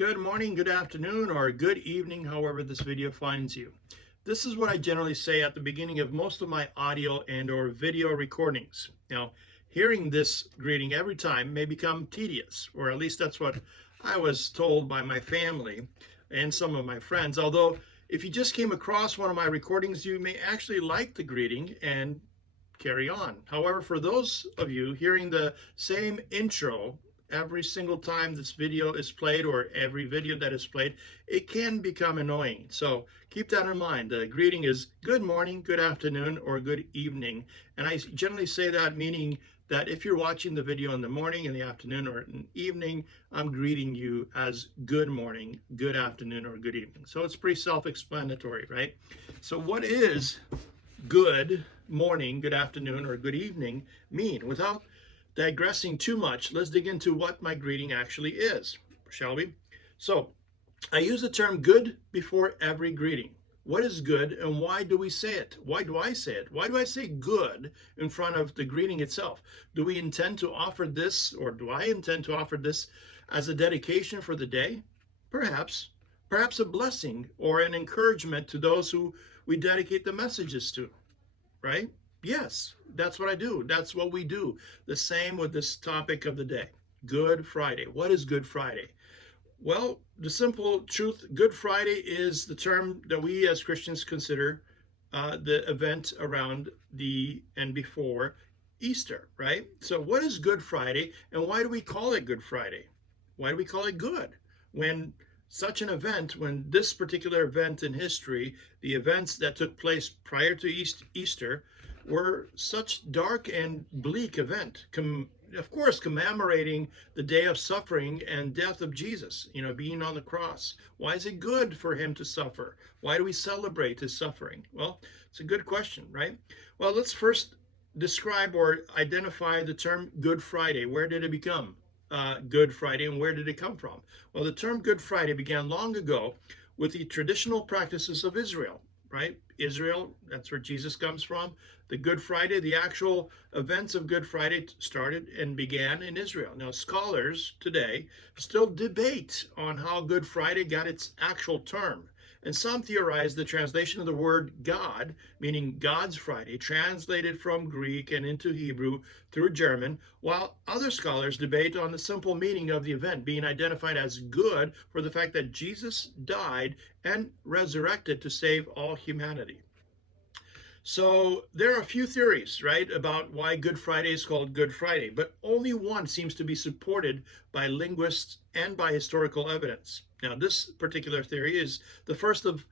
Good morning, good afternoon, or good evening, however this video finds you. This is what I generally say at the beginning of most of my audio and or video recordings. Now, hearing this greeting every time may become tedious, or at least that's what I was told by my family and some of my friends. Although, if you just came across one of my recordings, you may actually like the greeting and carry on. However, for those of you hearing the same intro every single time this video is played or every video that is played, it can become annoying. So keep that in mind. The greeting is good morning, good afternoon, or good evening. And I generally say that meaning that if you're watching the video in the morning, in the afternoon, or in the evening, I'm greeting you as good morning, good afternoon, or good evening. So it's pretty self-explanatory, right? So what is good morning, good afternoon, or good evening mean? Without digressing too much, let's dig into what my greeting actually is, shall we? So, I use the term good before every greeting. What is good and why do we say it? Why do I say it? Why do I say good in front of the greeting itself? Do we intend to offer this, or do I intend to offer this as a dedication for the day? Perhaps. Perhaps a blessing or an encouragement to those who we dedicate the messages to, right? Yes, that's what I do. That's what we do. The same with this topic of the day, Good Friday. What is Good Friday? Well, the simple truth, Good Friday is the term that we as Christians consider the event around the and before Easter, right? So what is Good Friday and why do we call it Good Friday? Why do we call it good? When such an event, when this particular event in history, the events that took place prior to Easter, were such dark and bleak event, of course commemorating the day of suffering and death of Jesus, being on the cross. Why is it good for him to suffer? Why do we celebrate his suffering? Well, it's a good question, right? Well, let's first describe or identify the term Good Friday. Where did it become Good Friday and where did it come from? Well, the term Good Friday began long ago with the traditional practices of Israel, right? Israel, that's where Jesus comes from. The Good Friday, the actual events of Good Friday started and began in Israel. Now, scholars today still debate on how Good Friday got its actual term. And some theorize the translation of the word God, meaning God's Friday, translated from Greek and into Hebrew through German, while other scholars debate on the simple meaning of the event being identified as good for the fact that Jesus died and resurrected to save all humanity. So there are a few theories, right, about why Good Friday is called Good Friday, but only one seems to be supported by linguists and by historical evidence. Now, this particular theory is the first of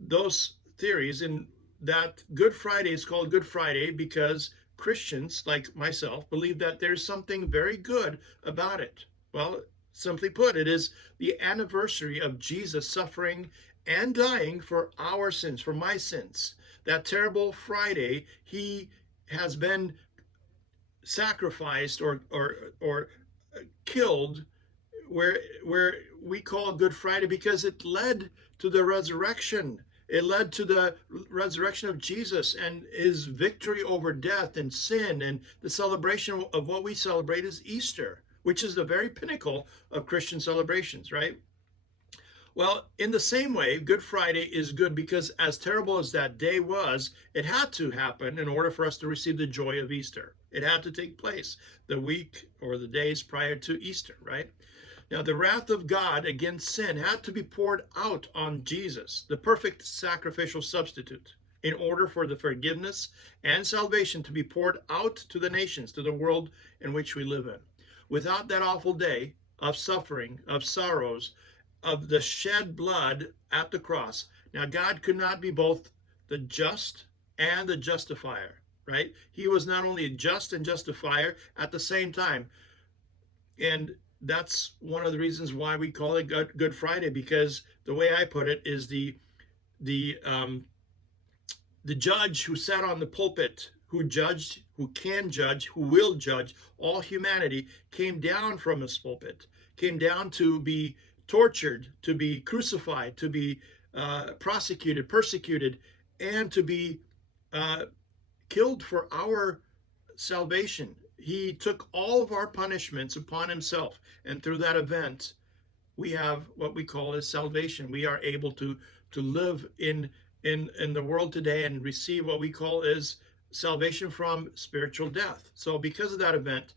those theories in that Good Friday is called Good Friday because Christians, like myself, believe that there's something very good about it. Well, simply put, it is the anniversary of Jesus suffering and dying for our sins, for my sins. That terrible Friday, he has been sacrificed or killed, where we call Good Friday because it led to the resurrection. It led to the resurrection of Jesus and his victory over death and sin, and the celebration of what we celebrate is Easter, which is the very pinnacle of Christian celebrations, right? Well, in the same way, Good Friday is good because as terrible as that day was, it had to happen in order for us to receive the joy of Easter. It had to take place the week or the days prior to Easter, right? Now, the wrath of God against sin had to be poured out on Jesus, the perfect sacrificial substitute, in order for the forgiveness and salvation to be poured out to the nations, to the world in which we live in. Without that awful day of suffering, of sorrows, of the shed blood at the cross. Now, God could not be both the just and the justifier, right? He was not only just and justifier at the same time. And that's one of the reasons why we call it Good Friday, because the way I put it is the judge who sat on the pulpit, who judged, who can judge, who will judge all humanity, came down from his pulpit, came down to be tortured, to be crucified, to be prosecuted, persecuted, and to be killed for our salvation. He took all of our punishments upon himself, and through that event, we have what we call as salvation. We are able to live in the world today and receive what we call is salvation from spiritual death. So because of that event,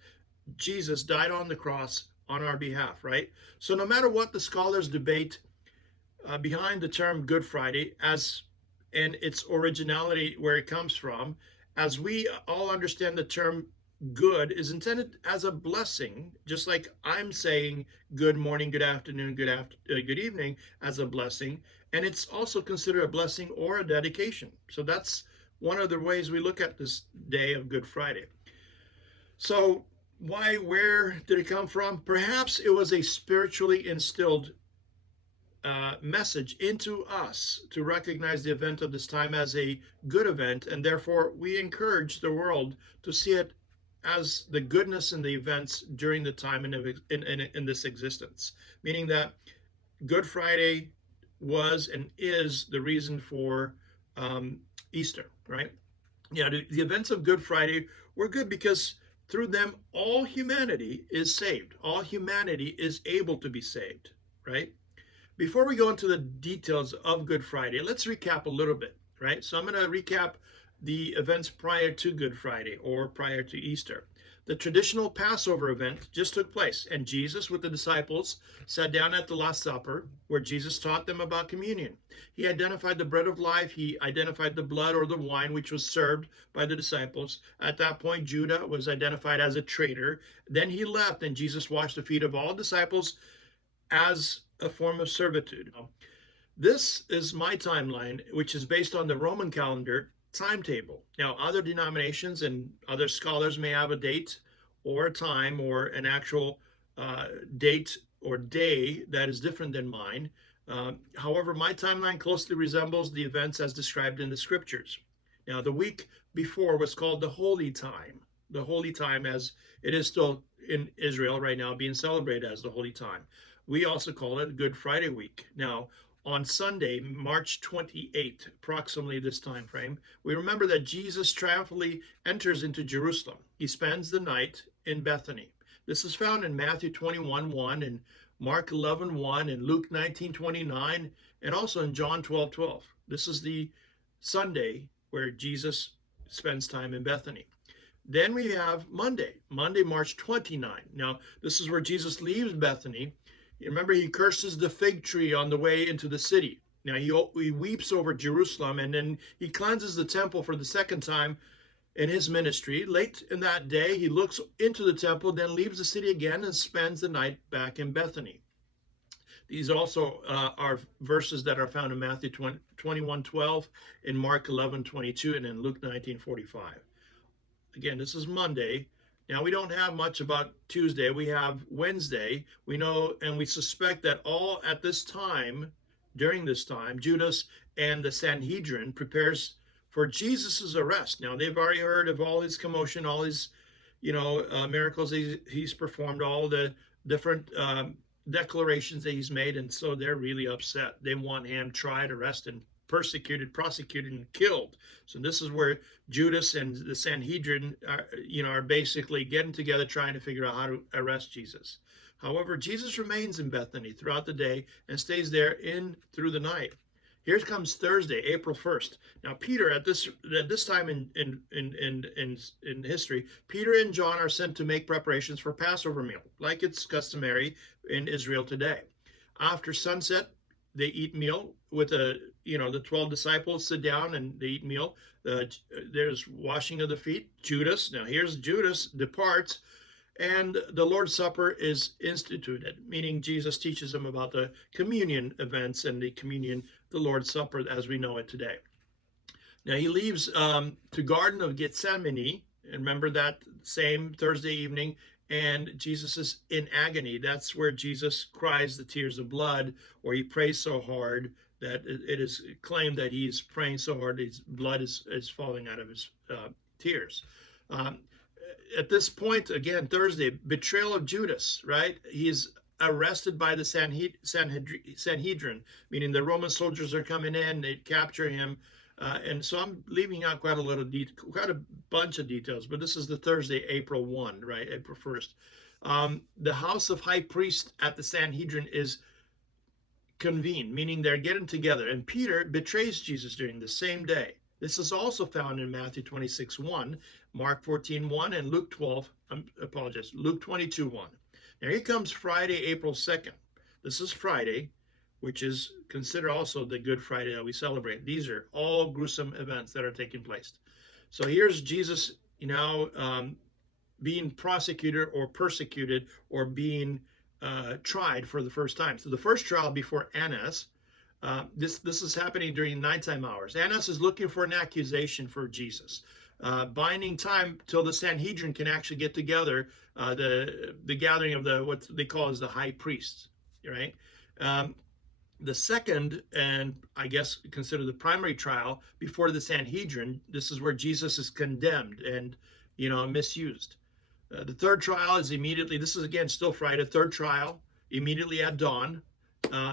Jesus died on the cross on our behalf, right? So no matter what the scholars debate behind the term Good Friday as and its originality, where it comes from, as we all understand, the term good is intended as a blessing, just like I'm saying good morning, good afternoon, good evening as a blessing, and it's also considered a blessing or a dedication. So that's one of the ways we look at this day of Good Friday. So where did it come from? Perhaps it was a spiritually instilled message into us to recognize the event of this time as a good event, and therefore we encourage the world to see it as the goodness in the events during the time in this existence, meaning that Good Friday was and is the reason for Easter, right? Yeah, the events of Good Friday were good because through them all humanity is saved. All humanity is able to be saved, right? Before we go into the details of Good Friday, let's recap a little bit, right? So I'm going to recap the events prior to Good Friday or prior to Easter. The traditional Passover event just took place, and Jesus with the disciples sat down at the Last Supper, where Jesus taught them about communion. He identified the bread of life. He identified the blood or the wine, which was served by the disciples. At that point, Judah was identified as a traitor. Then he left, and Jesus washed the feet of all disciples as a form of servitude. This is my timeline, which is based on the Roman calendar timetable. Now, other denominations and other scholars may have a date or a time or an actual date or day that is different than mine. However, my timeline closely resembles the events as described in the scriptures. Now, the week before was called the Holy Time. The Holy Time, as it is still in Israel right now, being celebrated as the Holy Time. We also call it Good Friday week. Now, on Sunday, March 28th, approximately this time frame, we remember that Jesus triumphantly enters into Jerusalem. He spends the night in Bethany. This is found in Matthew 21:1 and Mark 11:1 and Luke 19:29 and also in John 12:12. This is the Sunday where Jesus spends time in Bethany. Then we have Monday, March 29. Now, this is where Jesus leaves Bethany. Remember, he curses the fig tree on the way into the city. Now, he weeps over Jerusalem, and then he cleanses the temple for the second time in his ministry. Late in that day, he looks into the temple, then leaves the city again and spends the night back in Bethany. These also are verses that are found in Matthew 21:12, in Mark 11:22, and in Luke 19:45. Again, this is Monday. Now, we don't have much about Tuesday. We have Wednesday. We know and we suspect that all at this time, during this time, Judas and the Sanhedrin prepares for Jesus's arrest. Now, they've already heard of all his commotion, all his, miracles he's performed, all the different declarations that he's made, and so they're really upset. They want him tried, arrested, persecuted, prosecuted, and killed. So this is where Judas and the Sanhedrin are basically getting together trying to figure out how to arrest Jesus. However, Jesus remains in Bethany throughout the day and stays there through the night. Here comes Thursday, April 1st. Now, Peter, at this time in history, Peter and John are sent to make preparations for Passover meal, like it's customary in Israel today. After sunset, they eat meal with the 12 disciples sit down and they eat meal. There's washing of the feet. Here's Judas departs, and the Lord's Supper is instituted, meaning Jesus teaches them about the communion events and the Lord's Supper as we know it today. Now he leaves to Garden of Gethsemane, and remember that same Thursday evening, and Jesus is in agony. That's where Jesus cries the tears of blood, or he prays so hard that it is claimed that he's praying so hard his blood is falling out of his tears. At this point, again, Thursday, betrayal of Judas, right? He's arrested by the Sanhedrin, meaning the Roman soldiers are coming in, they capture him. And so I'm leaving out quite a bunch of details, but this is the Thursday, April 1, right? April 1st. The house of high priest at the Sanhedrin is convene, meaning they're getting together. And Peter betrays Jesus during the same day. This is also found in Matthew 26:1, Mark 14:1, and Luke 22:1. Now here comes Friday, April 2nd. This is Friday, which is considered also the Good Friday that we celebrate. These are all gruesome events that are taking place. So here's Jesus, being prosecuted or persecuted or being tried for the first time. So the first trial before Annas, this is happening during nighttime hours. Annas is looking for an accusation for Jesus, binding time till the Sanhedrin can actually get together, the gathering of what they call as the high priests, right? The second, and I guess considered the primary trial before the Sanhedrin, this is where Jesus is condemned and misused. The third trial is immediately, this is again still Friday, third trial, immediately at dawn.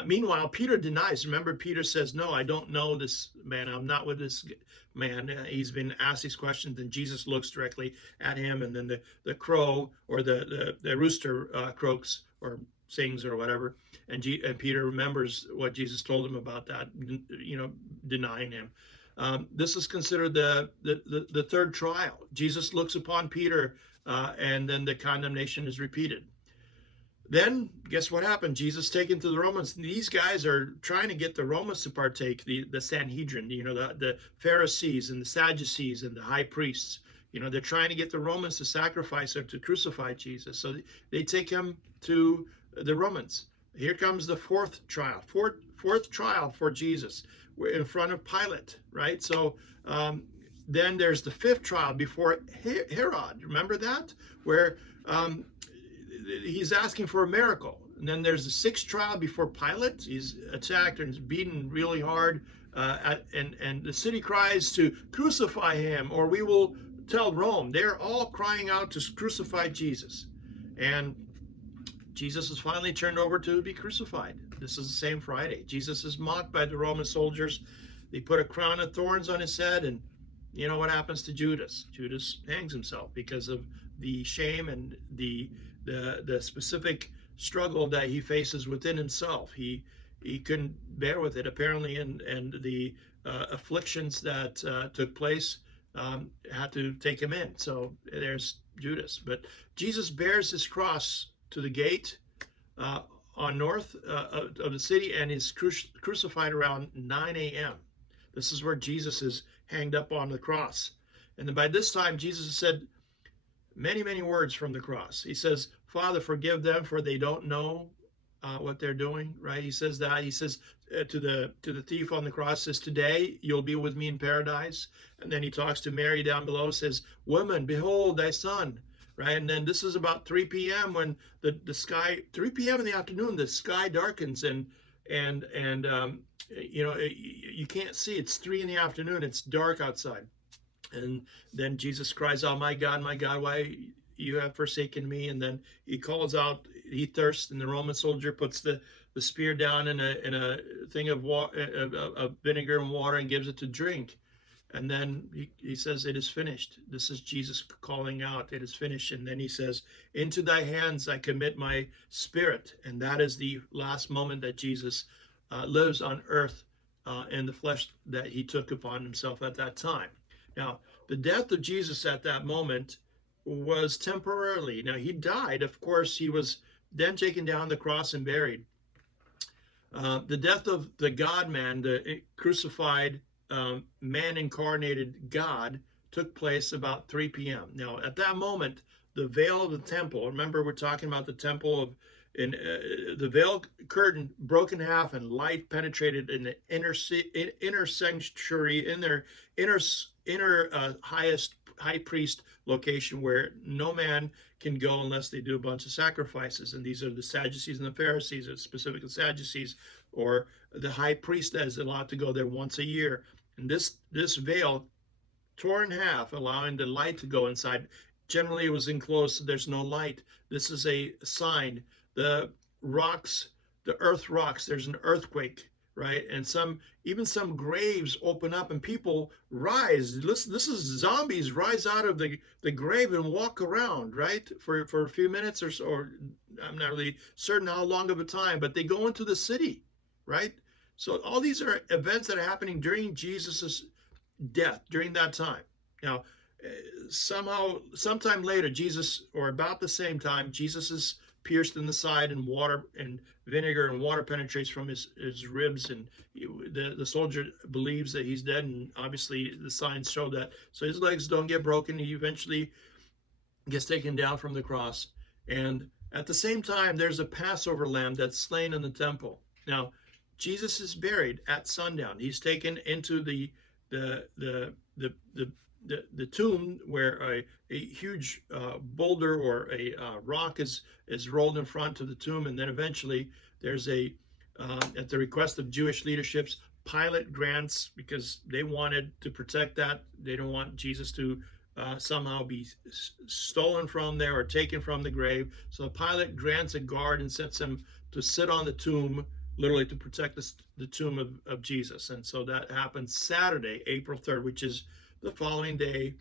Meanwhile, Peter denies. Remember, Peter says, no, I don't know this man. I'm not with this man. He's been asked these questions, and Jesus looks directly at him, and then the crow or the rooster croaks or sings or whatever, and Peter remembers what Jesus told him about that, denying him. This is considered the third trial. Jesus looks upon Peter, and then the condemnation is repeated. Then, guess what happened? Jesus taken to the Romans. These guys are trying to get the Romans to partake, the Sanhedrin, the Pharisees and the Sadducees and the high priests. They're trying to get the Romans to sacrifice or to crucify Jesus. So they take him to the Romans. Here comes the fourth trial. Fourth trial for Jesus. We're in front of Pilate, right? So then there's the fifth trial before Herod. Remember that? Where he's asking for a miracle. And then there's the sixth trial before Pilate. He's attacked and is beaten really hard. And the city cries to crucify him, or we will tell Rome. They're all crying out to crucify Jesus. And Jesus is finally turned over to be crucified. This is the same Friday. Jesus is mocked by the Roman soldiers. They put a crown of thorns on his head, and you know what happens to Judas? Judas hangs himself because of the shame and the specific struggle that he faces within himself. He couldn't bear with it apparently, and the afflictions that took place had to take him in. So there's Judas. But Jesus bears his cross to the gate on north of the city, and is crucified around 9 a.m. This is where Jesus is hanged up on the cross. And then by this time, Jesus has said many, many words from the cross. He says, Father, forgive them, for they don't know what they're doing, right? He says that. He says to the thief on the cross, says, today you'll be with me in paradise. And then he talks to Mary down below, says, woman, behold thy son, right? And then this is about 3 p.m. when the sky, 3 p.m. in the afternoon, the sky darkens, and you can't see. It's 3 in the afternoon. It's dark outside. And then Jesus cries out, my God, why you have forsaken me? And then he calls out, he thirsts, and the Roman soldier puts the spear down in a thing of vinegar and water and gives it to drink. And then he says, it is finished. This is Jesus calling out, it is finished. And then he says, into thy hands I commit my spirit. And that is the last moment that Jesus lives on earth in the flesh that he took upon himself at that time. Now, the death of Jesus at that moment was temporarily. Now, he died. Of course, he was then taken down the cross and buried. The death of the God-man, the crucified man-incarnated God, took place about 3 p.m. Now, at that moment, the veil of the temple, remember we're talking about the temple the veil curtain broke in half, and light penetrated in the inner sanctuary, in their inner high priest location, where no man can go unless they do a bunch of sacrifices. And these are the Sadducees and the Pharisees, specifically Sadducees, or the high priest that is allowed to go there once a year. And this veil tore in half, allowing the light to go inside. Generally, it was enclosed, so there's no light. This is a sign. The rocks, the earth rocks, there's an earthquake, right? And even some graves open up and people rise. This is zombies rise out of the grave and walk around, right? For a few minutes or so, or I'm not really certain how long of a time, but they go into the city. right? So all these are events that are happening during Jesus's death, during that time. Now, sometime later, Jesus, or about the same time, Jesus is pierced in the side, and water and vinegar and water penetrates from his ribs, and the soldier believes that he's dead, and obviously the signs show that. So his legs don't get broken. He eventually gets taken down from the cross. And at the same time, there's a Passover lamb that's slain in the temple. Now, Jesus is buried at sundown. He's taken into the tomb, where a huge boulder or a rock is rolled in front of the tomb, and then eventually there's at the request of Jewish leaderships, Pilate grants, because they wanted to protect that. They don't want Jesus to somehow be stolen from there or taken from the grave. So Pilate grants a guard and sets him to sit on the tomb, literally to protect the tomb of Jesus. And so that happens Saturday, April 3rd, which is the following day.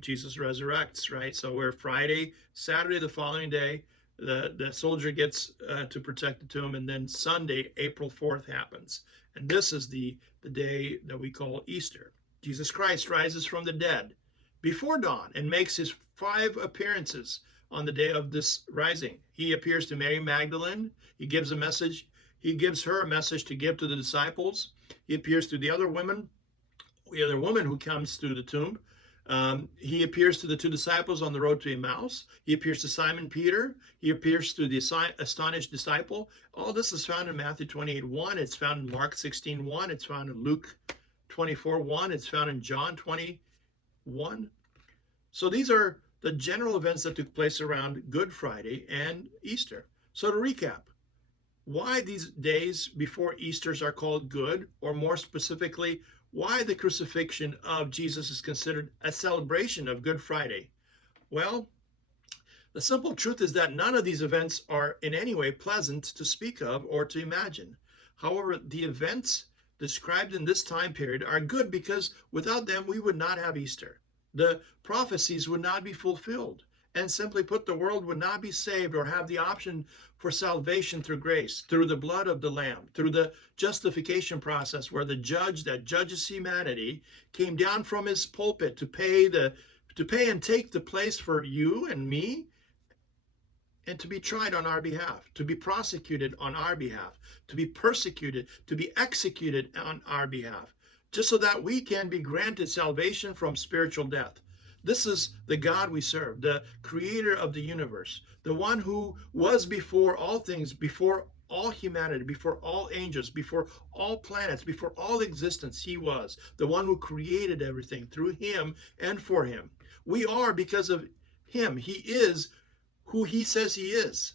Jesus resurrects, right? So we're Friday, Saturday, the following day, the soldier gets to protect the tomb, and then Sunday, April 4th happens. And this is the day that we call Easter. Jesus Christ rises from the dead before dawn and makes his 5 appearances on the day of this rising. He appears to Mary Magdalene. He gives a message. He gives her a message to give to the disciples. He appears to the other woman who comes to the tomb. He appears to the 2 disciples on the road to Emmaus. He appears to Simon Peter. He appears to the astonished disciple. All this is found in Matthew 28:1. It's found in Mark 16:1. It's found in Luke 24:1. It's found in John 21. So these are the general events that took place around Good Friday and Easter. So to recap, why these days before Easters are called good, or more specifically, why the crucifixion of Jesus is considered a celebration of Good Friday? Well, the simple truth is that none of these events are in any way pleasant to speak of or to imagine. However, the events described in this time period are good because without them we would not have Easter. The prophecies would not be fulfilled. And simply put, the world would not be saved or have the option for salvation through grace, through the blood of the Lamb, through the justification process, where the judge that judges humanity came down from his pulpit to pay and take the place for you and me, and to be tried on our behalf, to be prosecuted on our behalf, to be persecuted, to be executed on our behalf, just so that we can be granted salvation from spiritual death. This is the God we serve, the creator of the universe, the one who was before all things, before all humanity, before all angels, before all planets, before all existence. He was the one who created everything through him and for him. We are because of him. He is who he says he is.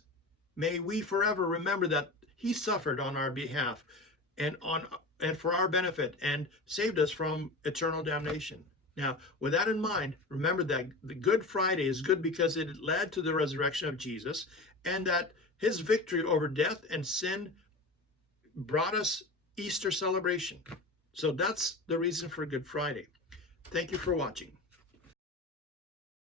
May we forever remember that he suffered on our behalf and for our benefit, and saved us from eternal damnation. Now, with that in mind, remember that the Good Friday is good because it led to the resurrection of Jesus, and that his victory over death and sin brought us Easter celebration. So that's the reason for Good Friday. Thank you for watching.